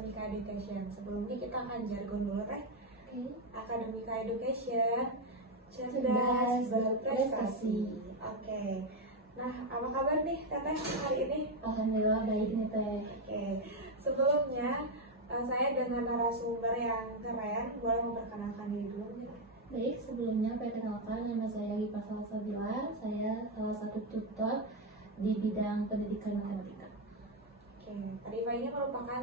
Akademika Education. Sebelumnya kita akan jargon dulu teh. Akademika Education, cerdas berprestasi. Oke. Nah, apa kabar nih Teteh hari ini? Alhamdulillah baik nih Teh. Oke. Sebelumnya saya dengan narasumber yang keren, boleh memperkenalkan diri dulu nih? Baik, sebelumnya perkenalkan nama saya Rifa Salsabila. Saya salah satu tutor di bidang pendidikan matematika. Oke, Kak Rifa ini merupakan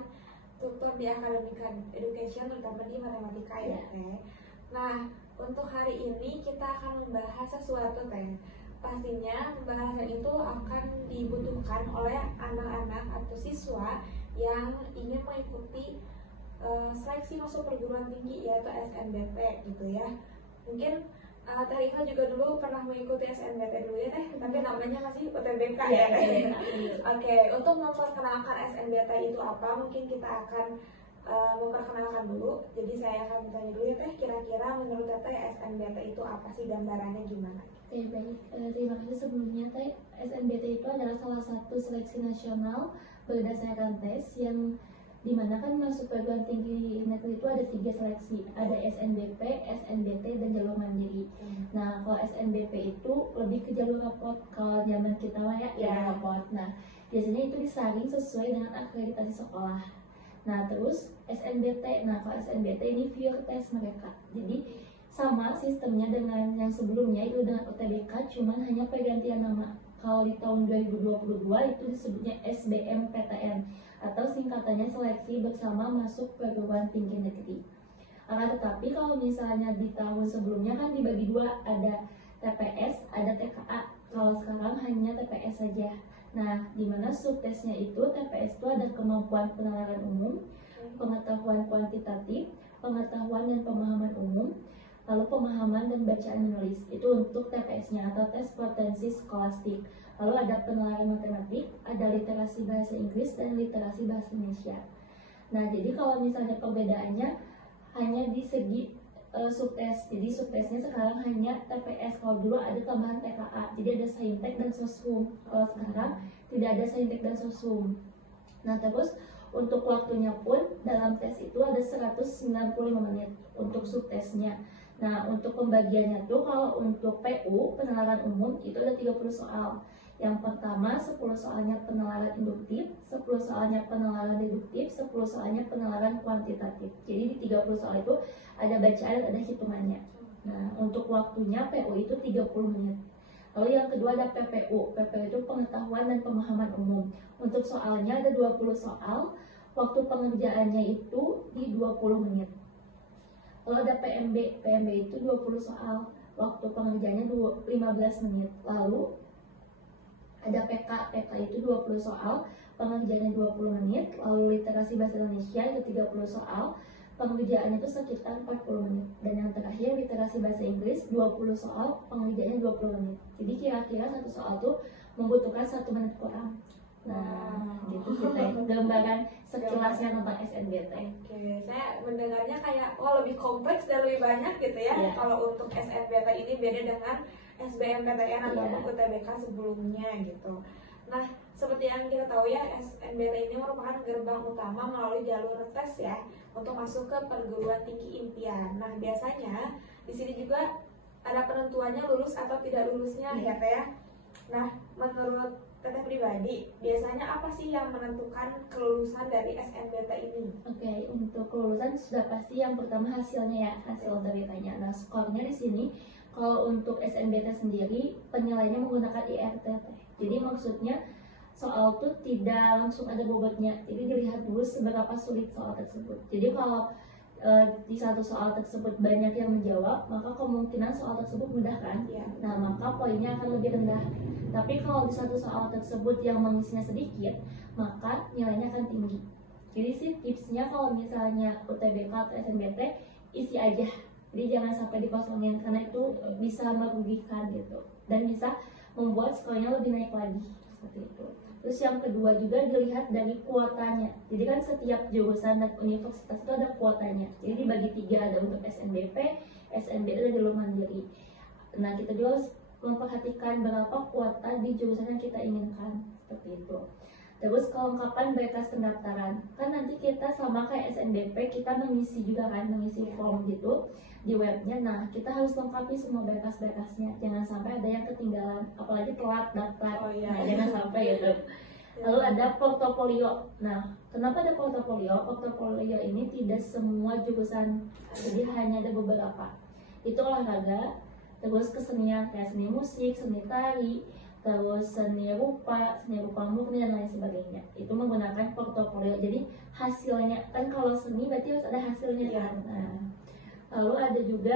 tutor di Akademika Education, terutama di matematika ya, Teh. Nah, untuk hari ini kita akan membahas sesuatu, Teh. Pastinya pembahasan itu akan dibutuhkan oleh anak-anak atau siswa yang ingin mengikuti seleksi masuk perguruan tinggi yaitu SNBT gitu ya. Mungkin Teh Rifa juga dulu pernah mengikuti SNBT dulu ya Teh, tapi namanya masih UTBK ya Teh. Oke, untuk memperkenalkan SNBT itu apa, mungkin kita akan memperkenalkan dulu. Jadi saya akan bertanya dulu ya Teh, kira-kira menurut Teteh SNBT itu apa sih, gambarannya gimana? Oke, baik. Terima kasih sebelumnya Teh. SNBT itu adalah salah satu seleksi nasional berdasarkan tes yang dimana kan masuk perguruan tinggi negeri itu ada 3 seleksi, ada SNBP, SNBT, dan jalur mandiri. Nah, kalau SNBP itu lebih ke jalur raport, kalau zaman kita lah ya, jalur raport. Nah, biasanya itu disaring sesuai dengan akreditasi sekolah. Nah, terus SNBT, nah kalau SNBT ini pure test mereka. Jadi sama sistemnya dengan yang sebelumnya itu dengan UTBK, cuman hanya pergantian nama. Kalau di tahun 2022 itu disebutnya SBMPTN atau singkatannya seleksi bersama masuk perguruan tinggi negeri. Tetapi kalau misalnya di tahun sebelumnya kan dibagi dua, ada TPS, ada TKA. Kalau sekarang hanya TPS saja. Nah, di mana subtesnya itu TPS itu ada kemampuan penalaran umum, pengetahuan kuantitatif, pengetahuan dan pemahaman umum, lalu pemahaman dan bacaan menulis. Itu untuk TPS-nya atau tes potensi skolastik. Lalu ada penalaran matematik, ada literasi bahasa Inggris dan literasi bahasa Indonesia. Nah, jadi kalau misalnya perbedaannya hanya di segi subtes. Jadi subtesnya sekarang hanya TPS. Kalau dulu ada tambahan TKA. Jadi ada saintek dan soshum. Kalau sekarang tidak ada saintek dan soshum. Nah, terus untuk waktunya pun dalam tes itu ada 195 menit untuk subtesnya. Nah, untuk pembagiannya tuh kalau untuk PU, penalaran umum, itu ada 30 soal. Yang pertama 10 soalnya penalaran induktif, 10 soalnya penalaran deduktif, 10 soalnya penalaran kuantitatif. Jadi di 30 soal itu ada bacaan, ada hitungannya. Nah, untuk waktunya PU itu 30 menit. Lalu yang kedua ada PPU. PPU itu pengetahuan dan pemahaman umum. Untuk soalnya ada 20 soal, waktu pengerjaannya itu di 20 menit. Lalu ada PMB. PMB itu 20 soal, waktu pengerjaannya 15 menit. Lalu ada PK. PK itu 20 soal, pengerjaannya 20 menit. Lalu literasi bahasa Indonesia itu 30 soal, pengerjaannya itu sekitar 40 menit. Dan yang terakhir literasi bahasa Inggris 20 soal, pengerjaannya 20 menit. Jadi kira-kira satu soal tuh membutuhkan 1 menit kurang. Nah, gitu sih gambaran sekilasnya tentang SNBT. Oke, saya mendengarnya kayak lebih kompleks dan lebih banyak gitu ya. Kalau untuk SNBT ini beda dengan SBMPTN atau UTBK sebelumnya gitu. Nah, seperti yang kita tahu ya, SNBT ini merupakan gerbang utama melalui jalur tes ya untuk masuk ke perguruan tinggi impian. Nah, biasanya di sini juga ada penentuannya lulus atau tidak lulusnya ya Teh ya. Nah, menurut Teteh pribadi, biasanya apa sih yang menentukan kelulusan dari SNBT ini? Oke, untuk kelulusan sudah pasti yang pertama hasilnya ya, hasil dari tanya. Nah, skornya di sini kalau untuk SNBT sendiri penilaiannya menggunakan IRT. Jadi maksudnya soal tuh tidak langsung ada bobotnya. Jadi dilihat dulu seberapa sulit soal tersebut. Jadi kalau di satu soal tersebut banyak yang menjawab, maka kemungkinan soal tersebut mudah kan? Nah, maka poinnya akan lebih rendah. Tapi kalau di satu soal tersebut yang mengisinya sedikit, maka nilainya akan tinggi. Jadi sih tipsnya kalau misalnya UTBK atau SNBT, isi aja. Jadi jangan sampai dikosongin karena itu bisa merugikan gitu. Dan bisa membuat skornya lebih naik lagi. Seperti itu. Terus yang kedua juga dilihat dari kuotanya. Jadi kan setiap jurusan dan universitas itu ada kuotanya. Jadi dibagi 3, ada untuk SNBP, SNBT, dan jalur mandiri. Nah, kita juga harus memperhatikan berapa kuota di jurusan yang kita inginkan. Seperti itu. Terus kelengkapan berkas pendaftaran, kan nanti kita sama kayak SNBP kita mengisi juga kan, mengisi form gitu di webnya. Nah kita harus lengkapi semua berkas-berkasnya, jangan sampai ada yang ketinggalan, apalagi telat daftar. Nah jangan sampai gitu. Lalu ada portofolio. Nah kenapa ada portofolio? Portofolio ini tidak semua jurusan, jadi hanya ada beberapa. Itu olahraga, terus kesenian kayak seni musik, seni tari, terus seni rupa murni dan lain sebagainya. Itu menggunakan portofolio. Jadi hasilnya kan, kalau seni berarti harus ada hasilnya kan. Nah, lalu ada juga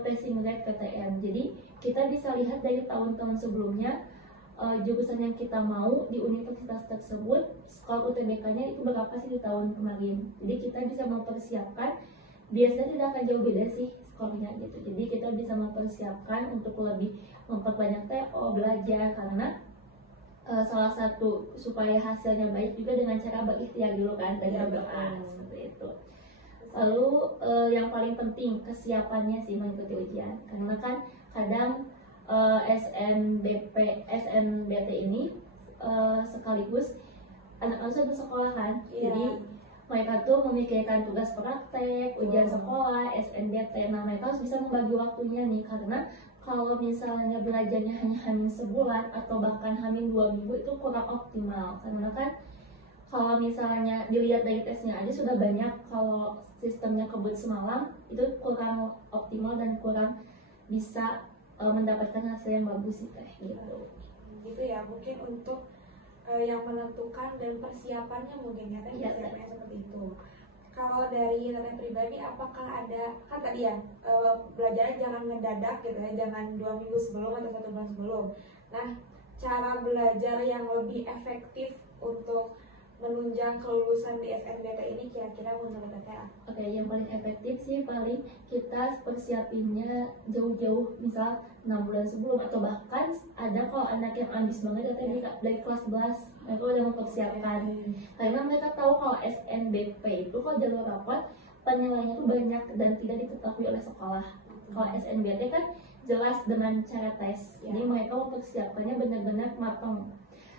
passing grade PTN. Jadi kita bisa lihat dari tahun-tahun sebelumnya jurusan yang kita mau di universitas tersebut, skor UTBK-nya itu berapa sih di tahun kemarin. Jadi kita bisa mempersiapkan, biasanya tidak akan jauh beda sih skornya gitu. Jadi kita bisa mempersiapkan untuk lebih memperbanyak TO, belajar, karena salah satu supaya hasilnya baik juga dengan cara berikhtiar dulu kan, dari berdoa seperti itu. Lalu yang paling penting kesiapannya sih mengikuti ujian, karena kan kadang SNBT ini sekaligus anak-anak sudah bersekolah kan, jadi mereka tuh memikirkan tugas praktek, ujian sekolah, SNBT. Nah mereka harus bisa membagi waktunya nih, karena kalau misalnya belajarnya hanya hamil sebulan atau bahkan hamil 2 minggu itu kurang optimal, karena kan kalau misalnya dilihat dari tesnya aja sudah banyak, kalau sistemnya kebut semalam itu kurang optimal dan kurang bisa mendapatkan hasil yang bagus sih teh gitu. Gitu ya, mungkin untuk yang menentukan dan persiapannya mungkin ya teh, persiapannya seperti itu. Kalau dari teteh pribadi, apakah ada, kan tadi ya belajarnya jangan ngedadak gitu ya, jangan 2 minggu sebelum atau 1 bulan sebelum. Nah cara belajar yang lebih efektif untuk menunjang kelulusan di SNBT ini kira-kira menurut teteh? Oke, yang paling efektif sih paling kita persiapinnya jauh-jauh, misal 6 bulan sebelum, atau bahkan ada kalau anak yang ambis banget katanya dari kelas 11 mereka udah mempersiapkan, karena mereka tahu kalau SNBP itu kalau jalur rapot penilaiannya tuh banyak dan tidak diketahui oleh sekolah. Kalau SNBT kan jelas dengan cara tes, jadi mereka mempersiapkannya benar-benar matang.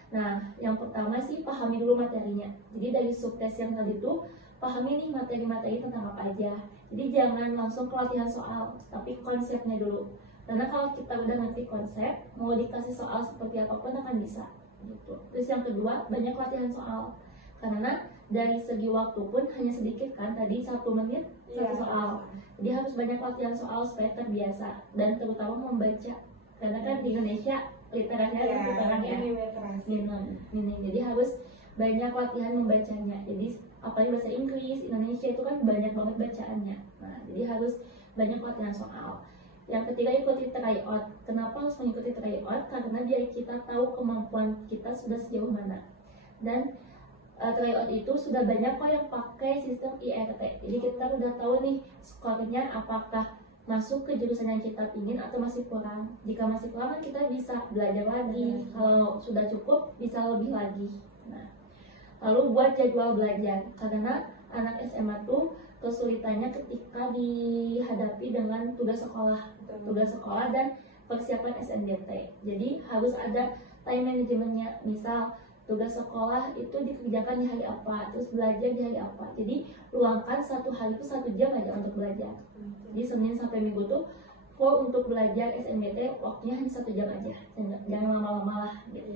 Nah, yang pertama sih pahami dulu materinya. Jadi dari subtes yang tadi tuh pahami nih materi-materi tentang apa aja. Jadi jangan langsung ke latihan soal, tapi konsepnya dulu. Karena kalau kita udah ngerti konsep, mau dikasih soal seperti apapun akan bisa. Gitu. Terus yang kedua, banyak latihan soal. Karena dari segi waktu pun hanya sedikit kan, tadi 1 menit 1 soal. Jadi harus banyak latihan soal supaya terbiasa, dan terutama membaca. Karena kan di Indonesia literasinya sekarang ya minim, jadi harus banyak latihan membacanya. Jadi apalagi bahasa Inggris, Indonesia itu kan banyak banget bacaannya. Nah jadi harus banyak latihan soal. Yang ketiga, ikuti tryout. Kenapa harus mengikuti tryout? Karena biar kita tahu kemampuan kita sudah sejauh mana. Dan tryout itu sudah banyak kok yang pakai sistem IRT. Jadi kita udah tahu nih skornya apakah masuk ke jurusan yang kita pingin atau masih kurang. Jika masih kurang kan kita bisa belajar lagi, kalau sudah cukup bisa lebih lagi. Nah, lalu buat jadwal belajar, karena anak SMA tuh kesulitannya ketika dihadapi dengan tugas sekolah dan persiapan SNBT. Jadi harus ada time manajemennya, misal tugas sekolah itu dikerjakan di hari apa, terus belajar di hari apa. Jadi luangkan 1 hari itu 1 jam aja untuk belajar. Jadi Senin sampai Minggu tuh full untuk belajar SNBT, waktunya hanya 1 jam aja, jangan lama-lama lah gitu.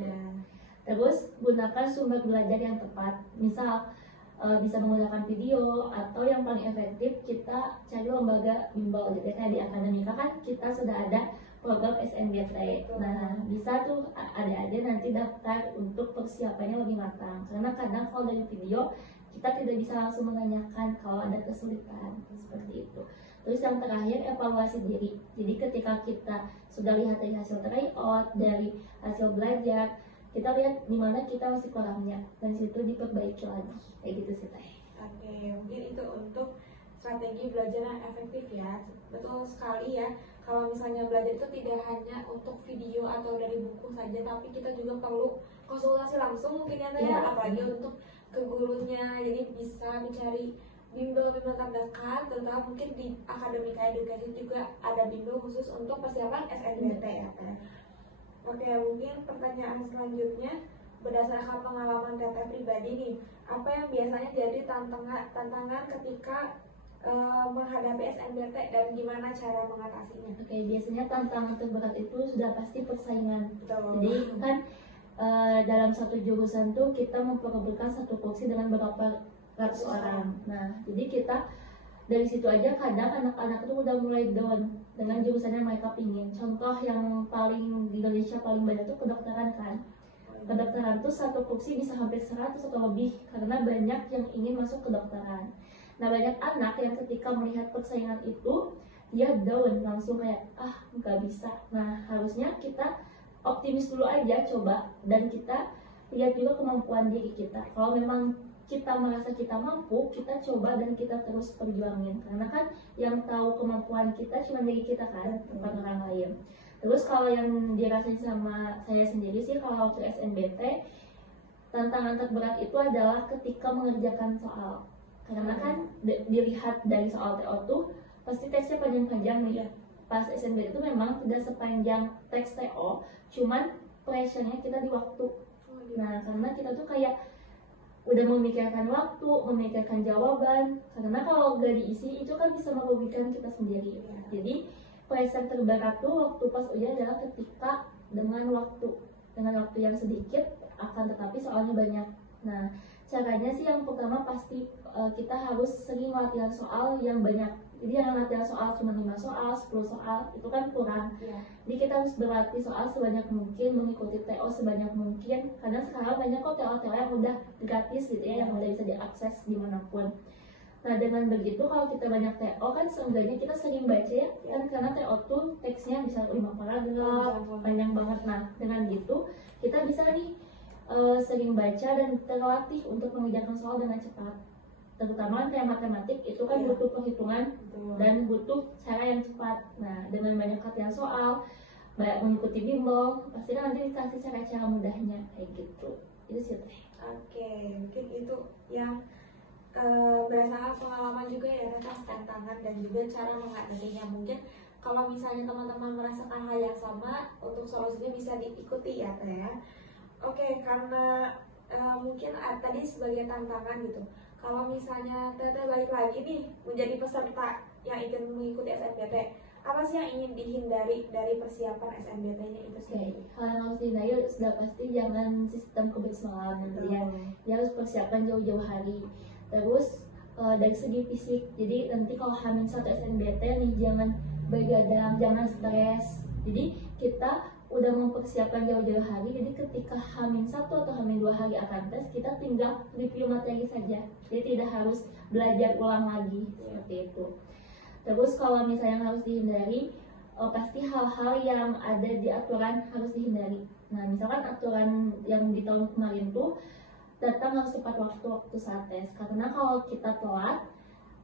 Terus gunakan sumber belajar yang tepat, misal bisa menggunakan video, atau yang paling efektif kita cari lembaga bimbel gitu. Kayak di Akademika kan kita sudah ada program SNBT. Nah bisa tuh adik-adik nanti daftar untuk persiapannya lebih matang, karena kadang kalau dari video kita tidak bisa langsung menanyakan kalau ada kesulitan seperti itu. Terus yang terakhir, evaluasi diri. Jadi ketika kita sudah lihat dari hasil tryout, dari hasil belajar, kita lihat di mana kita masih kurangnya, dan situ diperbaiki lagi. Kayak gitu sih teh. Oke, mungkin itu untuk strategi belajar yang efektif ya. Betul sekali ya. Kalau misalnya belajar itu tidak hanya untuk video atau dari buku saja, tapi kita juga perlu konsultasi langsung mungkin ya, apalagi untuk ke gurunya. Jadi bisa mencari bimbel-bimbel terdekat, terutama mungkin di Akademika Edukasi juga ada bimbel khusus untuk persiapan SNBT ya. Oke, mungkin pertanyaan selanjutnya, berdasarkan pengalaman Teteh pribadi nih, apa yang biasanya jadi tantangan ketika menghadapi SNBT dan gimana cara mengatasinya? Oke, biasanya tantangan terberat itu sudah pasti persaingan. Betul. Jadi kan dalam satu jurusan tuh kita memperebutkan satu kursi dengan beberapa ratus orang. Nah, jadi kita dari situ aja kadang anak-anak itu udah mulai down dengan jurusan yang mereka pingin. Contoh yang paling di Indonesia paling banyak tuh kedokteran kan. Kedokteran tuh satu kursi bisa hampir 100 atau lebih karena banyak yang ingin masuk kedokteran. Nah, banyak anak yang ketika melihat persaingan itu dia down langsung kayak nggak bisa. Nah, harusnya kita optimis dulu aja coba, dan kita lihat juga kemampuan diri kita. Kalau memang kita merasa kita mampu, kita coba dan kita terus perjuangin, karena kan yang tahu kemampuan kita cuma diri kita kan, bukan orang lain. Terus kalau yang dirasain sama saya sendiri sih, kalau waktu SNBT tantangan terberat itu adalah ketika mengerjakan soal, karena kan dilihat dari soal TO tuh pasti teksnya panjang-panjang nih. Pas SNBT itu memang tidak sepanjang teks TO, cuman pressure-nya kita di waktu. Nah, karena kita tuh kayak udah memikirkan waktu, memikirkan jawaban, karena kalau gak diisi itu kan bisa merugikan kita sendiri. Jadi pressure terberat tuh waktu pas ujian adalah ketika dengan waktu yang sedikit akan tetapi soalnya banyak. Nah, caranya sih yang pertama pasti kita harus sering latihan soal yang banyak. Jadi jangan latihan soal cuma 5 soal, 10 soal, itu kan kurang. Jadi kita harus berlatih soal sebanyak mungkin, mengikuti TO sebanyak mungkin, karena sekarang banyak kok TO-TO yang udah gratis gitu ya, yang udah bisa diakses dimanapun. Nah, dengan begitu kalau kita banyak TO kan seenggaknya kita sering baca ya, kan karena TO tuh teksnya bisa 5 paragraf, panjang banget. Nah, dengan gitu kita bisa nih sering baca dan terlatih untuk mengerjakan soal dengan cepat. Terutama kayak matematik itu kan butuh perhitungan dan butuh cara yang cepat. Nah, dengan banyak latihan soal, mengikuti bimbel, pasti kan nanti dikasih cara-cara mudahnya kayak gitu. Itu sih. Oke, mungkin itu yang berdasarkan pengalaman juga ya tentang tantangan dan juga cara mengatasinya. Mungkin kalau misalnya teman-teman merasakan hal yang sama, untuk solusinya bisa diikuti ya Teh ya. Oke, karena mungkin tadi sebagai tantangan gitu. Kalau misalnya Teteh balik lagi nih menjadi peserta yang ingin mengikuti SNBT, apa sih yang ingin dihindari dari persiapan SNBT-nya itu sendiri? Hal yang harus dihindari sudah pasti jangan sistem kebut semalam ya. Dia harus persiapan jauh-jauh hari. Terus dari segi fisik, jadi nanti kalau hamil 1 SNBT nih jangan begadang, jangan stres. Jadi kita udah mempersiapkan jauh-jauh hari, jadi ketika hamil 1 atau hamil 2 hari akan tes, kita tinggal review materi saja, jadi tidak harus belajar ulang lagi seperti itu. Terus kalau misalnya yang harus dihindari, pasti hal-hal yang ada di aturan harus dihindari. Nah, misalkan aturan yang di tahun kemarin tuh datang harus tepat waktu saat tes, karena kalau kita telat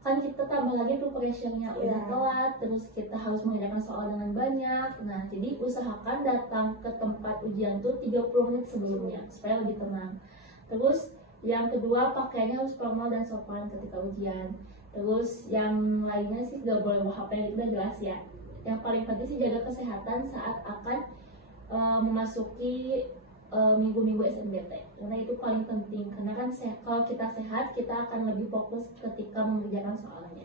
kan kita tambah lagi tuh pressure-nya udah telat, terus kita harus mengerjakan soal dengan banyak. Nah, jadi usahakan datang ke tempat ujian tuh 30 menit sebelumnya supaya lebih tenang. Terus yang kedua, pakaiannya harus formal dan sopan ketika ujian. Terus yang lainnya sih gak boleh bawa HP, itu udah jelas ya. Yang paling penting sih jaga kesehatan saat akan memasuki minggu-minggu SNBT, karena itu paling penting, karena kan kalau kita sehat kita akan lebih fokus ketika mengerjakan soalnya.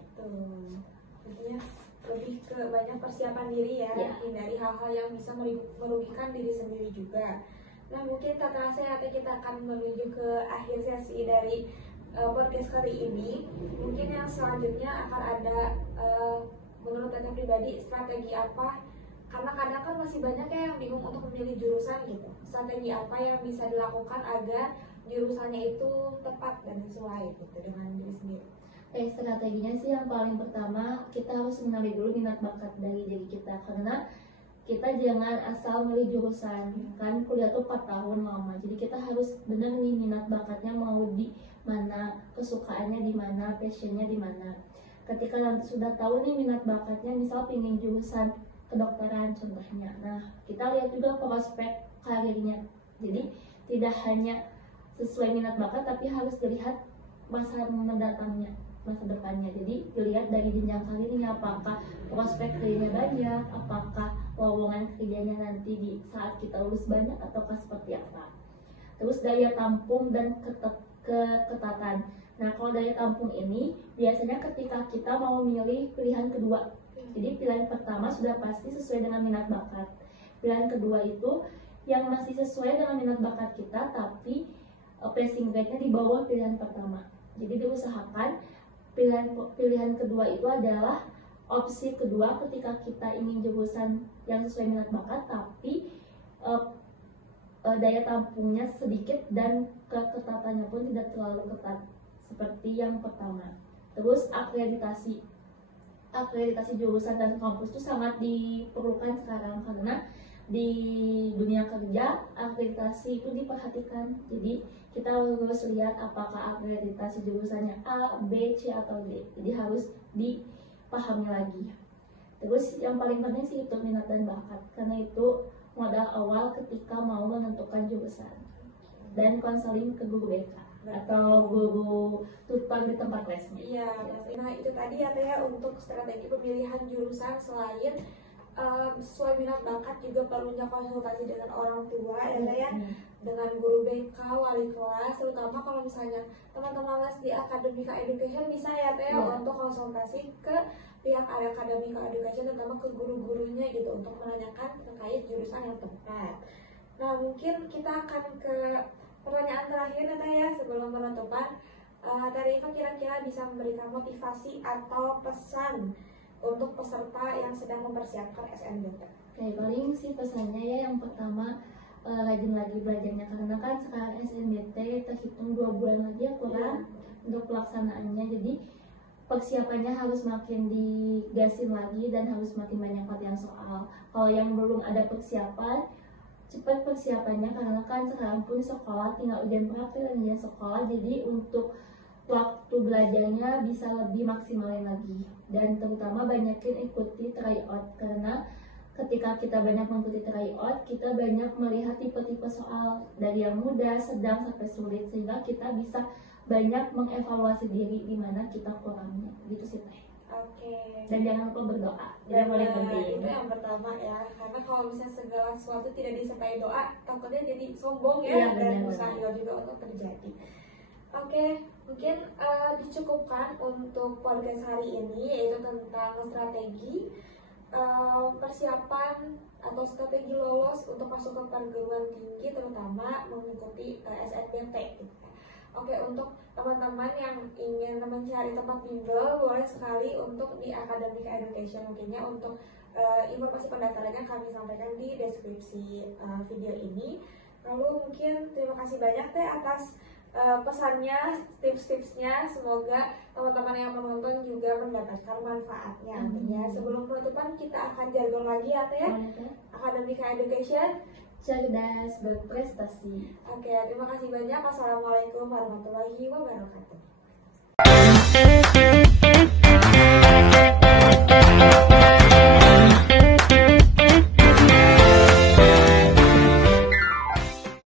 Intinya lebih ke banyak persiapan diri ya, hindari hal-hal yang bisa merugikan diri sendiri juga. Nah, mungkin tak terasa ya kita akan menuju ke akhir sesi dari podcast kali ini. Mungkin yang selanjutnya akan ada menurut Teteh pribadi strategi apa, karena kadang kan masih banyak yang bingung untuk memilih jurusan gitu. Strategi apa yang bisa dilakukan agar jurusannya itu tepat dan sesuai gitu dengan diri sendiri? Strateginya sih yang paling pertama kita harus mengenali dulu minat bakat dari diri kita, karena kita jangan asal milih jurusan. Kan kuliah tuh 4 tahun lama, jadi kita harus benar nih minat bakatnya mau di mana, kesukaannya di mana, passionnya di mana. Ketika nanti sudah tahu nih minat bakatnya, misal pengen jurusan kedokteran contohnya, nah kita lihat juga prospek karirnya. Jadi tidak hanya sesuai minat bakat, tapi harus dilihat masa mendatangnya, masa depannya. Jadi dilihat dari jenjang karirnya, apakah prospek karirnya banyak, apakah lowongan kerjanya nanti di saat kita lulus banyak, ataukah seperti apa. Terus daya tampung dan ketatan. Nah, kalau daya tampung ini biasanya ketika kita mau memilih pilihan kedua. Jadi pilihan pertama sudah pasti sesuai dengan minat bakat. Pilihan kedua itu yang masih sesuai dengan minat bakat kita, tapi passing grade-nya di bawah pilihan pertama. Jadi diusahakan pilihan kedua itu adalah opsi kedua ketika kita ingin jurusan yang sesuai minat bakat, tapi daya tampungnya sedikit dan keketatannya pun tidak terlalu ketat seperti yang pertama. Terus akreditasi jurusan dan kampus itu sangat diperlukan sekarang, karena di dunia kerja akreditasi itu diperhatikan. Jadi kita harus lihat apakah akreditasi jurusannya A, B, C, atau D. Jadi harus dipahami lagi. Terus yang paling penting sih itu minat dan bakat, karena itu modal awal ketika mau menentukan jurusan. Dan konseling ke guru BK atau guru tutor di tempat lesnya. Iya, nah itu tadi ya Teh, untuk strategi pemilihan jurusan selain sesuai minat bakat juga perlunya konsultasi dengan orang tua ya Teh ya, dengan guru BK, wali kelas, terutama kalau misalnya teman-teman les di Akademika Education bisa ya Teh untuk konsultasi ke pihak Akademika Education, terutama ke guru-gurunya gitu untuk menanyakan terkait jurusan yang tepat. Nah mungkin kita akan ke pertanyaan terakhir ya Teh ya sebelum penutupan. Dari Iva kira-kira bisa memberikan motivasi atau pesan untuk peserta yang sedang mempersiapkan SNBT? Oke, paling sih pesannya ya yang pertama, rajin lagi belajarnya, karena kan sekarang SNBT terhitung 2 bulan lagi ya kurang untuk pelaksanaannya. Jadi persiapannya harus makin digasin lagi dan harus makin banyak latihan soal. Kalau yang belum ada persiapan, cepat persiapannya, karena kan sekarang pun sekolah tinggal ujian praktik dan ujian sekolah, jadi untuk waktu belajarnya bisa lebih maksimalin lagi. Dan terutama banyakin ikuti tryout, karena ketika kita banyak mengikuti tryout, kita banyak melihat tipe-tipe soal dari yang mudah, sedang, sampai sulit, sehingga kita bisa banyak mengevaluasi diri di mana kita kurangnya. Gitu sih Teh. Oke. Dan jangan lupa berdoa, yang paling penting. Itu yang pertama ya, karena kalau misalnya segala sesuatu tidak disertai doa, takutnya jadi sombong ya, dan mustahil juga untuk terjadi. Oke, mungkin dicukupkan untuk podcast hari ini, yaitu tentang strategi persiapan atau strategi lolos untuk masuk ke perguruan tinggi, terutama mengikuti SNBT gitu. Oke, untuk teman-teman yang ingin mencari tempat bimbel, boleh sekali untuk di Akademika Education. Mungkinnya untuk informasi pendaftarannya kami sampaikan di deskripsi video ini. Lalu mungkin terima kasih banyak Teh atas pesannya, tips-tipsnya. Semoga teman-teman yang menonton juga mendapatkan manfaatnya. Ya, sebelum penutupan kita akan jargon lagi ya Teh. Akademika Education, cerdas berprestasi. Oke, terima kasih banyak. Wassalamualaikum warahmatullahi wabarakatuh.